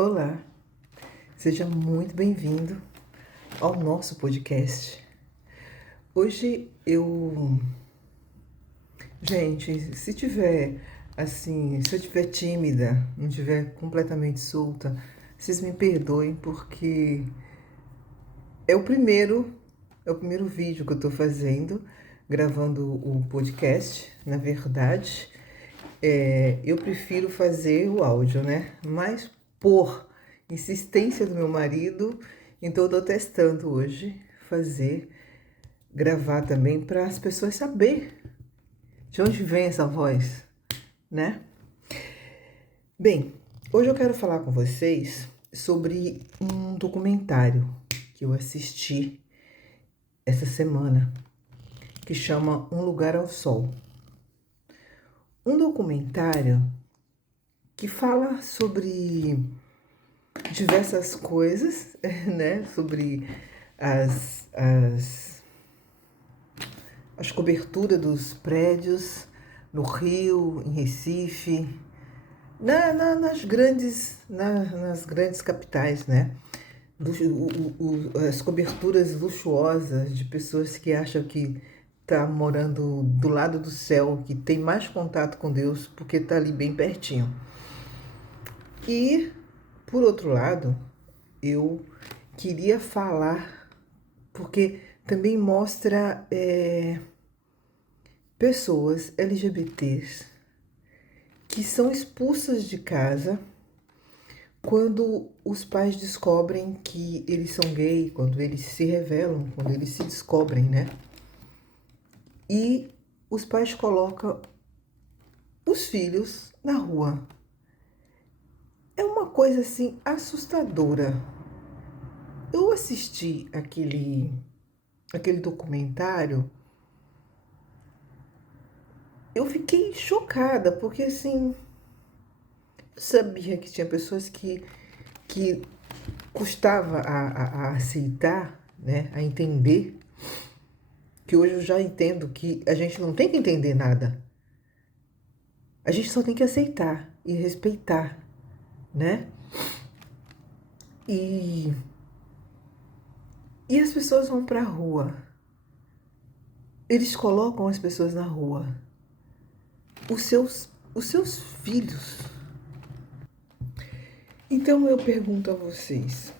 Olá, seja muito bem-vindo ao nosso podcast. Hoje Gente, se eu tiver tímida, não tiver completamente solta, vocês me perdoem porque é o primeiro, é o primeiro vídeo que eu tô fazendo, gravando o podcast. Na verdade, eu prefiro fazer o áudio, né? Mas por insistência do meu marido, então eu tô testando hoje gravar também para as pessoas saber de onde vem essa voz, né? Bem, hoje eu quero falar com vocês sobre um documentário que eu assisti essa semana, que chama Um Lugar ao Sol. Um documentário que fala sobre diversas coisas, né? Sobre as, as, as coberturas dos prédios no Rio, em Recife, nas grandes capitais, né? As coberturas luxuosas de pessoas que acham que tá morando do lado do céu, que tem mais contato com Deus porque tá ali bem pertinho. E, por outro lado, eu queria falar, porque também mostra pessoas LGBTs que são expulsas de casa quando os pais descobrem que eles são gay, quando eles se revelam, quando eles se descobrem, né? E os pais colocam os filhos na rua. É uma coisa assim assustadora. Eu assisti aquele documentário, eu fiquei chocada, porque assim, eu sabia que tinha pessoas que custava a aceitar, né, a entender, que hoje eu já entendo que a gente não tem que entender nada. A gente só tem que aceitar e respeitar, né? E, e as pessoas vão pra rua. Eles colocam as pessoas na rua. Os seus filhos. Então eu pergunto a vocês,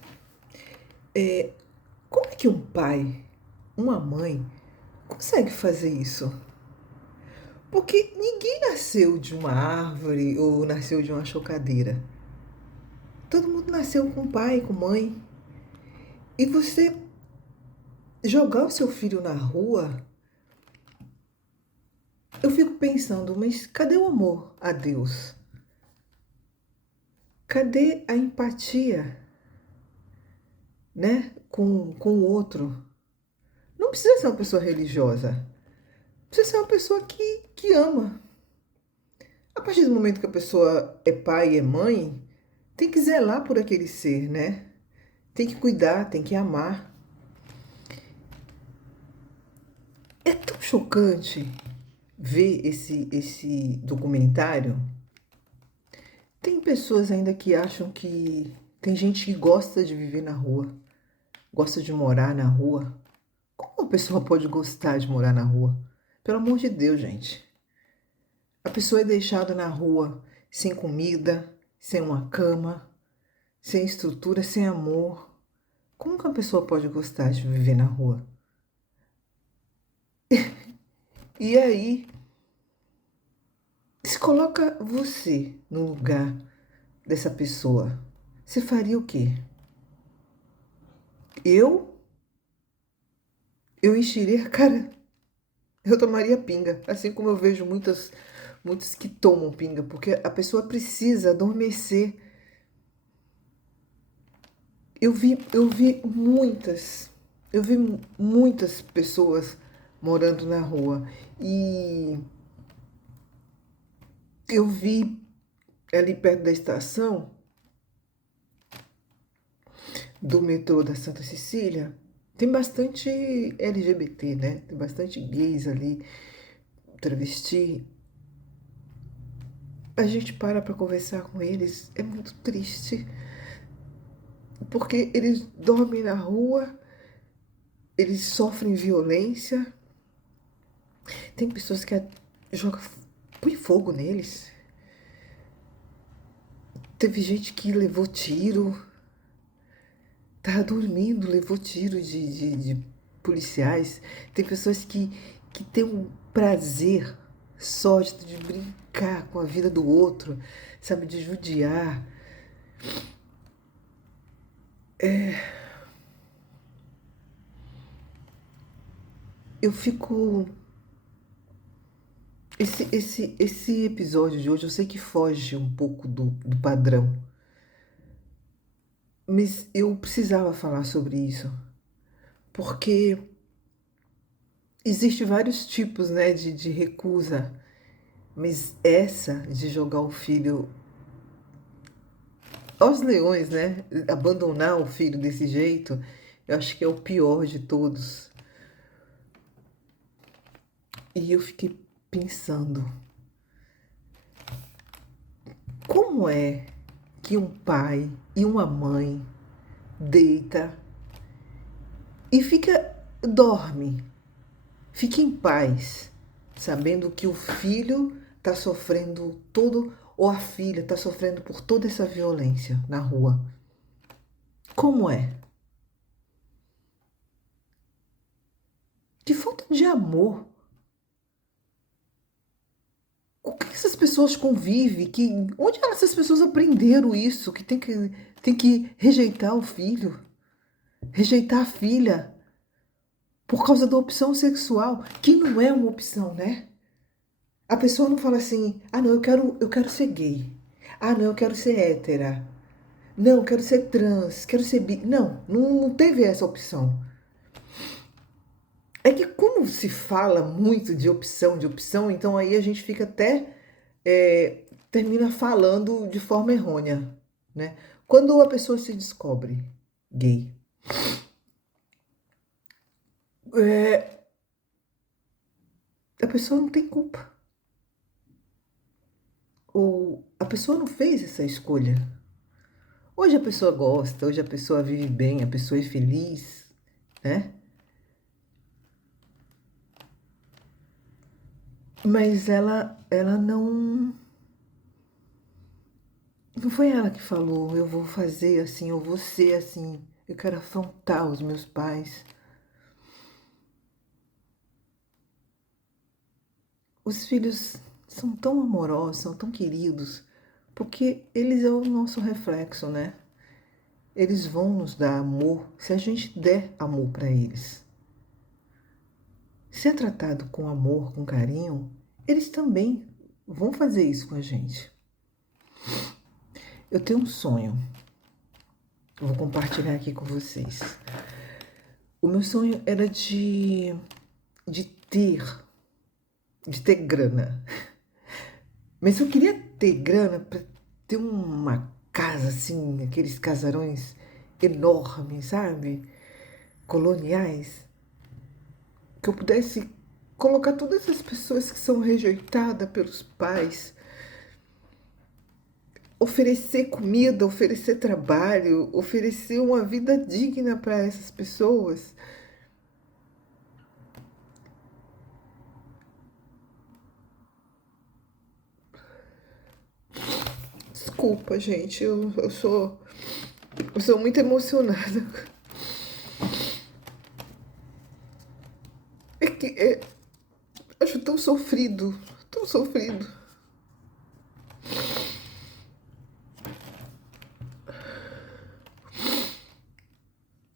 como é que um pai, uma mãe, consegue fazer isso? Porque ninguém nasceu de uma árvore ou nasceu de uma chocadeira. Todo mundo nasceu com pai, com mãe. E você jogar o seu filho na rua, eu fico pensando, mas cadê o amor a Deus? Cadê a empatia, né, com o outro? Não precisa ser uma pessoa religiosa. Precisa ser uma pessoa que ama. A partir do momento que a pessoa é pai e é mãe, tem que zelar por aquele ser, né? Tem que cuidar, tem que amar. É tão chocante ver esse documentário. Tem pessoas ainda que acham que tem gente que gosta de viver na rua, gosta de morar na rua. Como uma pessoa pode gostar de morar na rua? Pelo amor de Deus, gente. A pessoa é deixada na rua sem comida, sem uma cama, sem estrutura, sem amor. Como que uma pessoa pode gostar de viver na rua? E aí, se coloca você no lugar dessa pessoa, você faria o quê? Eu? Eu encheria a cara. Eu tomaria pinga, assim como eu vejo muitos que tomam pinga, porque a pessoa precisa adormecer. Eu vi muitas pessoas morando na rua e eu vi ali perto da estação do metrô da Santa Cecília, tem bastante LGBT, né? Tem bastante gays ali, travesti. A gente para conversar com eles, é muito triste. porque eles dormem na rua, eles sofrem violência. Tem pessoas que jogam, põe fogo neles. Teve gente que levou tiro, tava dormindo, levou tiro de policiais. Tem pessoas que têm um prazer só de brincar com a vida do outro, sabe, de judiar. Eu fico. Esse episódio de hoje eu sei que foge um pouco do padrão, mas eu precisava falar sobre isso, porque existe vários tipos, né, de recusa, mas essa de jogar o filho aos leões, né, abandonar o filho desse jeito, eu acho que é o pior de todos. E eu fiquei pensando, como é que um pai e uma mãe deita e dorme, fica em paz, sabendo que o filho está sofrendo todo, ou a filha está sofrendo por toda essa violência na rua. Como é? Que falta de amor. O que essas pessoas convivem? Onde essas pessoas aprenderam isso? Que tem que rejeitar o filho, rejeitar a filha por causa da opção sexual, que não é uma opção, né? A pessoa não fala assim, ah não, eu quero ser gay. Ah não, eu quero ser hétera. Não, eu quero ser trans, quero ser bi. Não, não teve essa opção. É que como se fala muito de opção, então aí a gente fica até, termina falando de forma errônea, né? Quando a pessoa se descobre gay, é, a pessoa não tem culpa. Ou a pessoa não fez essa escolha. Hoje a pessoa gosta, hoje a pessoa vive bem, a pessoa é feliz, né? Mas ela não foi ela que falou, eu vou fazer assim, eu vou ser assim, eu quero afrontar os meus pais. Os filhos são tão amorosos, são tão queridos, porque eles é o nosso reflexo, né? Eles vão nos dar amor se a gente der amor para eles. Se é tratado com amor, com carinho, eles também vão fazer isso com a gente. Eu tenho um sonho, eu vou compartilhar aqui com vocês. O meu sonho era de ter, de ter grana. Mas eu queria ter grana para ter uma casa assim, aqueles casarões enormes, sabe? Coloniais, que eu pudesse colocar todas essas pessoas que são rejeitadas pelos pais, oferecer comida, oferecer trabalho, oferecer uma vida digna para essas pessoas. Desculpa, gente, eu sou muito emocionada. É que acho tão sofrido, tão sofrido.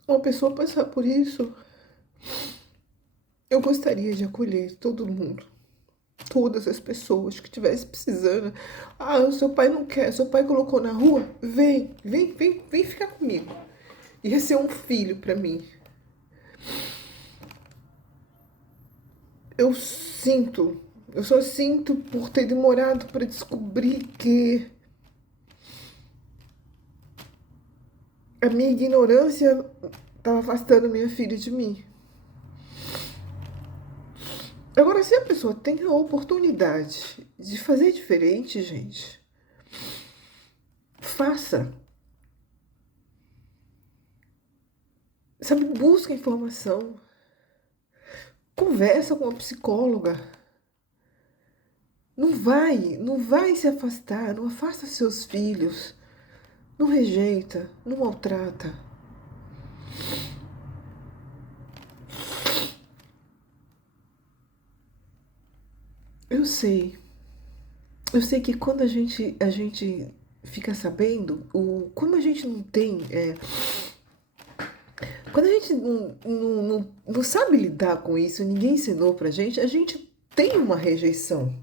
Uma pessoa passar por isso, eu gostaria de acolher todo mundo, todas as pessoas que estivessem precisando. Ah, o seu pai não quer, seu pai colocou na rua? Vem ficar comigo. Ia ser um filho para mim. Eu sinto, eu só sinto por ter demorado para descobrir que a minha ignorância estava afastando minha filha de mim. Agora, se a pessoa tem a oportunidade de fazer diferente, gente, faça. Sabe, busca informação. Conversa com uma psicóloga. Não vai se afastar, não afasta seus filhos, não rejeita, não maltrata. Eu sei, eu sei que quando a gente fica sabendo, como a gente não tem, quando a gente não sabe lidar com isso, ninguém ensinou pra gente, a gente tem uma rejeição.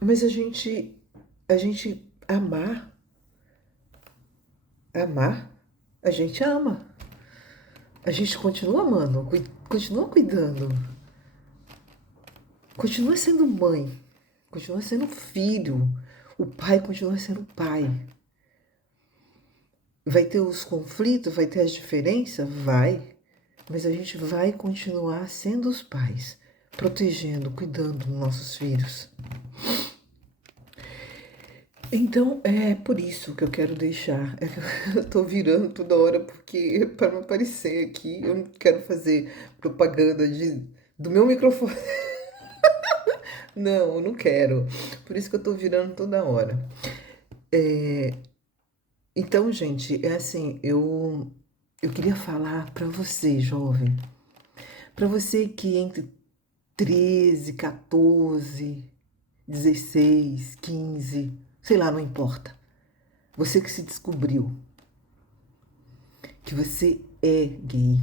Mas a gente amar, a gente ama. A gente continua amando, continua cuidando, continua sendo mãe, continua sendo filho, o pai continua sendo pai. Vai ter os conflitos, vai ter as diferenças? Vai. Mas a gente vai continuar sendo os pais, protegendo, cuidando dos nossos filhos. Então, é por isso que eu quero deixar. Eu tô virando toda hora porque para não aparecer aqui, eu não quero fazer propaganda do meu microfone. Não, eu não quero. Por isso que eu tô virando toda hora. Então, gente, é assim, eu queria falar para você, jovem, para você que entre 13, 14, 16, 15, sei lá, não importa. Você que se descobriu que você é gay.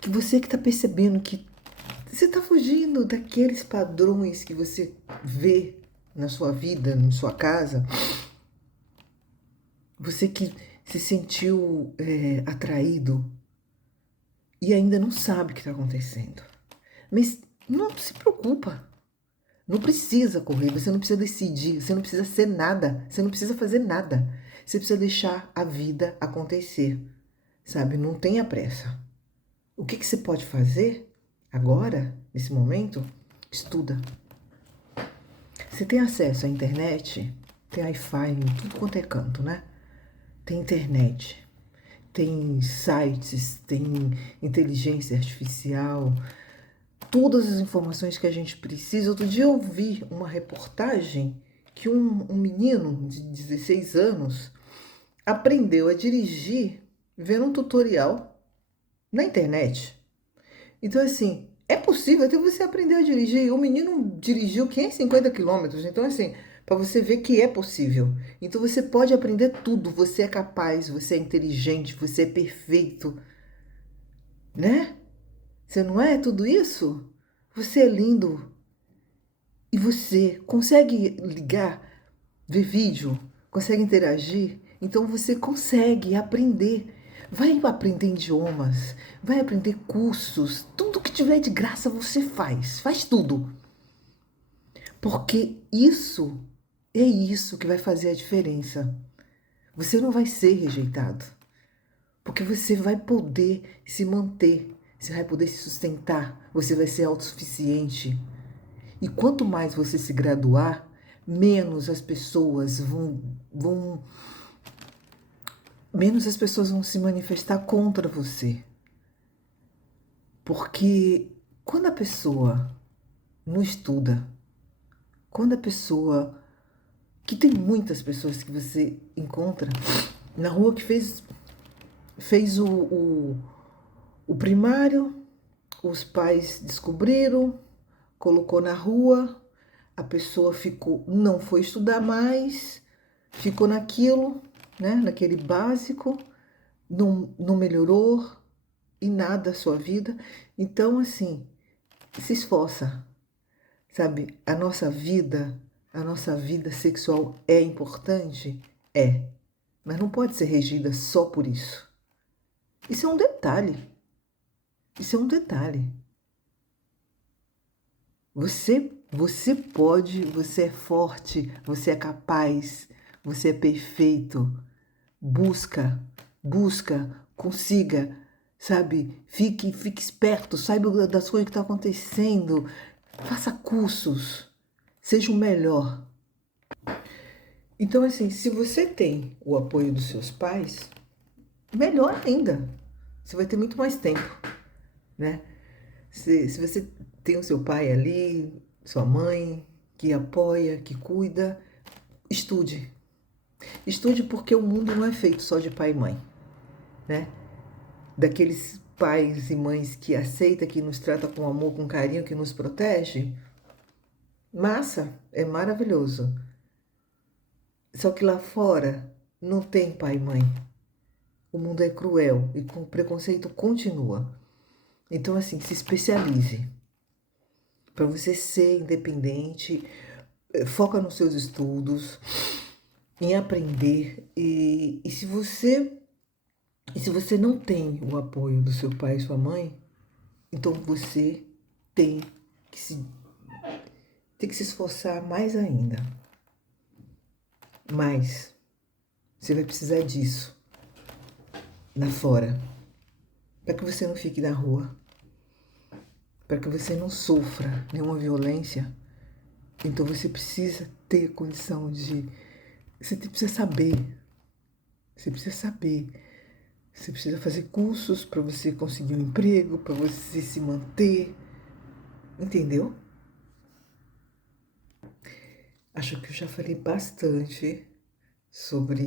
Que você que tá percebendo que você tá fugindo daqueles padrões que você vê na sua vida, na sua casa. Você que se sentiu atraído e ainda não sabe o que está acontecendo. Mas não se preocupa. Não precisa correr, você não precisa decidir, você não precisa ser nada, você não precisa fazer nada. Você precisa deixar a vida acontecer, sabe? Não tenha pressa. O que você pode fazer agora, nesse momento? Estuda. Você tem acesso à internet, tem Wi-Fi em tudo quanto é canto, né? Tem internet, tem sites, tem inteligência artificial, todas as informações que a gente precisa. Outro dia eu vi uma reportagem que um menino de 16 anos aprendeu a dirigir vendo um tutorial na internet. Então, assim, é possível até você aprender a dirigir. O menino dirigiu 550 quilômetros. Então, assim, para você ver que é possível. Então, você pode aprender tudo. Você é capaz, você é inteligente, você é perfeito, né? Você não é tudo isso? Você é lindo. E você consegue ligar, ver vídeo, consegue interagir? Então você consegue aprender. Vai aprender idiomas, vai aprender cursos, tudo que tiver de graça você faz tudo. Porque isso que vai fazer a diferença. Você não vai ser rejeitado, porque você vai poder se manter, você vai poder se sustentar, você vai ser autossuficiente. E quanto mais você se graduar, menos as pessoas menos as pessoas vão se manifestar contra você. Porque quando a pessoa não estuda, quando a pessoa, que tem muitas pessoas que você encontra na rua que fez o primário, os pais descobriram, colocou na rua, a pessoa não foi estudar mais, ficou naquilo, né, naquele básico, não melhorou em nada a sua vida. Então, assim, se esforça, sabe? A nossa vida sexual é importante? É, mas não pode ser regida só por isso. Isso é um detalhe. Isso é um detalhe. Você pode, você é forte, você é capaz, você é perfeito. Busca, consiga, sabe? Fique esperto, saiba das coisas que estão acontecendo. Faça cursos, seja o melhor. Então, assim, se você tem o apoio dos seus pais, melhor ainda. Você vai ter muito mais tempo, né? Se você tem o seu pai ali, sua mãe, que apoia, que cuida, estude. Estude porque o mundo não é feito só de pai e mãe, né? Daqueles pais e mães que aceitam, que nos trata com amor, com carinho, que nos protege. Massa, é maravilhoso. Só que lá fora não tem pai e mãe. O mundo é cruel e o preconceito continua. Então, assim, se especialize. Para você ser independente, foca nos seus estudos, em aprender. E se você não tem o apoio do seu pai e sua mãe, então você tem que se, tem que se esforçar mais ainda. Mas você vai precisar disso lá fora, para que você não fique na rua, para que você não sofra nenhuma violência. Então você precisa ter condição de. Você precisa saber. Você precisa saber. Você precisa fazer cursos para você conseguir um emprego, para você se manter. Entendeu? Acho que eu já falei bastante sobre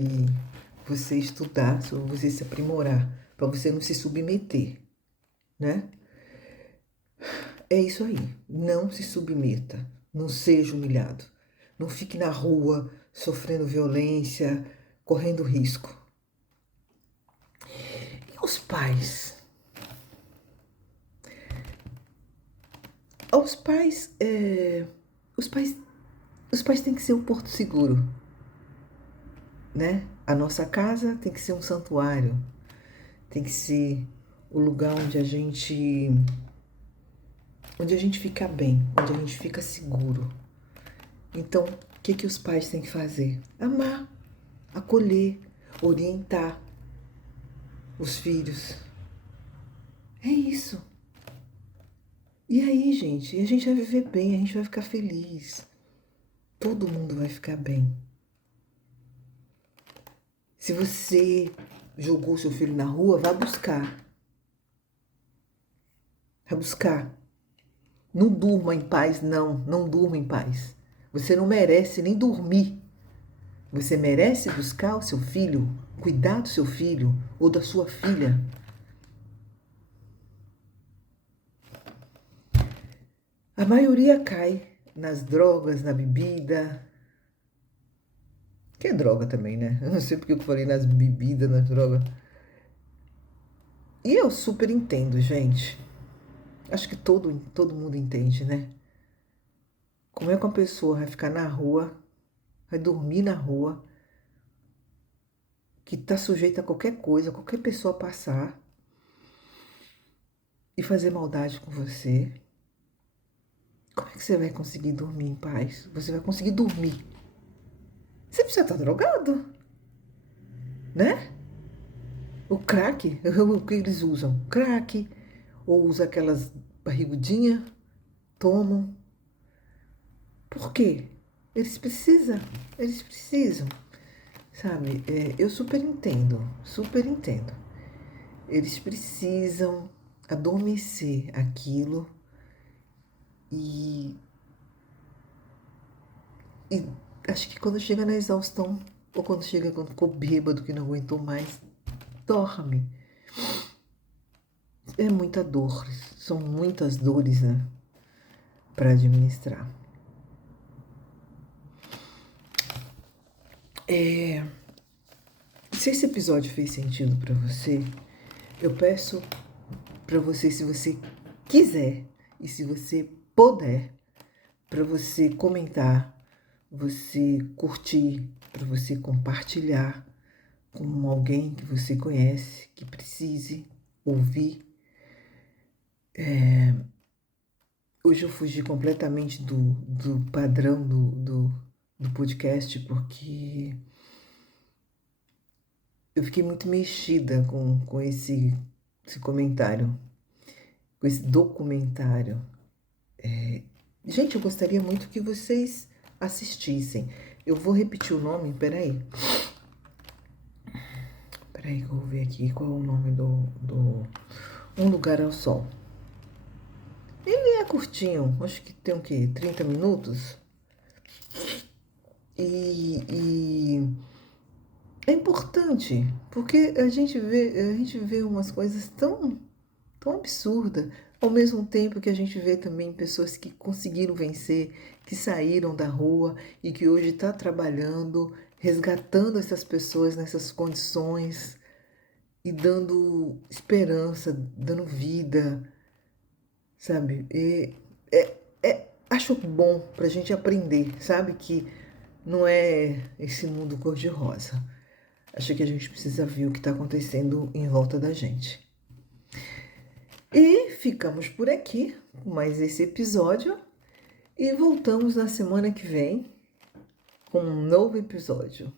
você estudar, sobre você se aprimorar, para você não se submeter, né? É isso aí. Não se submeta. Não seja humilhado. Não fique na rua sofrendo violência, correndo risco. E os pais? Os pais, os pais, os pais têm que ser um porto seguro, né? A nossa casa tem que ser um santuário, tem que ser o lugar onde a gente fica bem, onde a gente fica seguro. Então, o que os pais têm que fazer? Amar, acolher, orientar os filhos. É isso. E aí, gente, a gente vai viver bem, a gente vai ficar feliz. Todo mundo vai ficar bem. Se você jogou seu filho na rua, vá buscar. Vai buscar. Não durma em paz, não. Não durma em paz. Você não merece nem dormir. Você merece buscar o seu filho, cuidar do seu filho ou da sua filha. A maioria cai nas drogas, na bebida. Que é droga também, né? Eu não sei porque eu falei nas bebidas, nas drogas. E eu super entendo, gente. Acho que todo mundo entende, né? Como é que uma pessoa vai ficar na rua, vai dormir na rua, que tá sujeita a qualquer coisa, qualquer pessoa passar e fazer maldade com você? Como é que você vai conseguir dormir em paz? Você vai conseguir dormir. Você precisa estar drogado, né? O crack, o que eles usam? Crack, ou usa aquelas barrigudinhas, tomam. Por quê? Eles precisam, sabe? Eu super entendo, super entendo. Eles precisam adormecer aquilo e, e acho que quando chega na exaustão, ou quando ficou bêbado que não aguentou mais, dorme. É muita dor, são muitas dores, né, para administrar. Se esse episódio fez sentido para você, eu peço para você, se você quiser e se você puder, para você comentar, você curtir, para você compartilhar com alguém que você conhece, que precise ouvir. Hoje eu fugi completamente do padrão do podcast, porque eu fiquei muito mexida com esse comentário, com esse documentário. Gente, eu gostaria muito que vocês assistissem. Eu vou repetir o nome, peraí. Peraí que eu vou ver aqui qual é o nome do Um Lugar ao Sol. Ele é curtinho, acho que tem o quê? 30 minutos? E é importante, porque a gente vê umas coisas tão absurdas, ao mesmo tempo que a gente vê também pessoas que conseguiram vencer, que saíram da rua e que hoje está trabalhando, resgatando essas pessoas nessas condições e dando esperança, dando vida, sabe? Acho bom para a gente aprender, sabe? Que não é esse mundo cor-de-rosa. Acho que a gente precisa ver o que está acontecendo em volta da gente. E ficamos por aqui com mais esse episódio e voltamos na semana que vem com um novo episódio.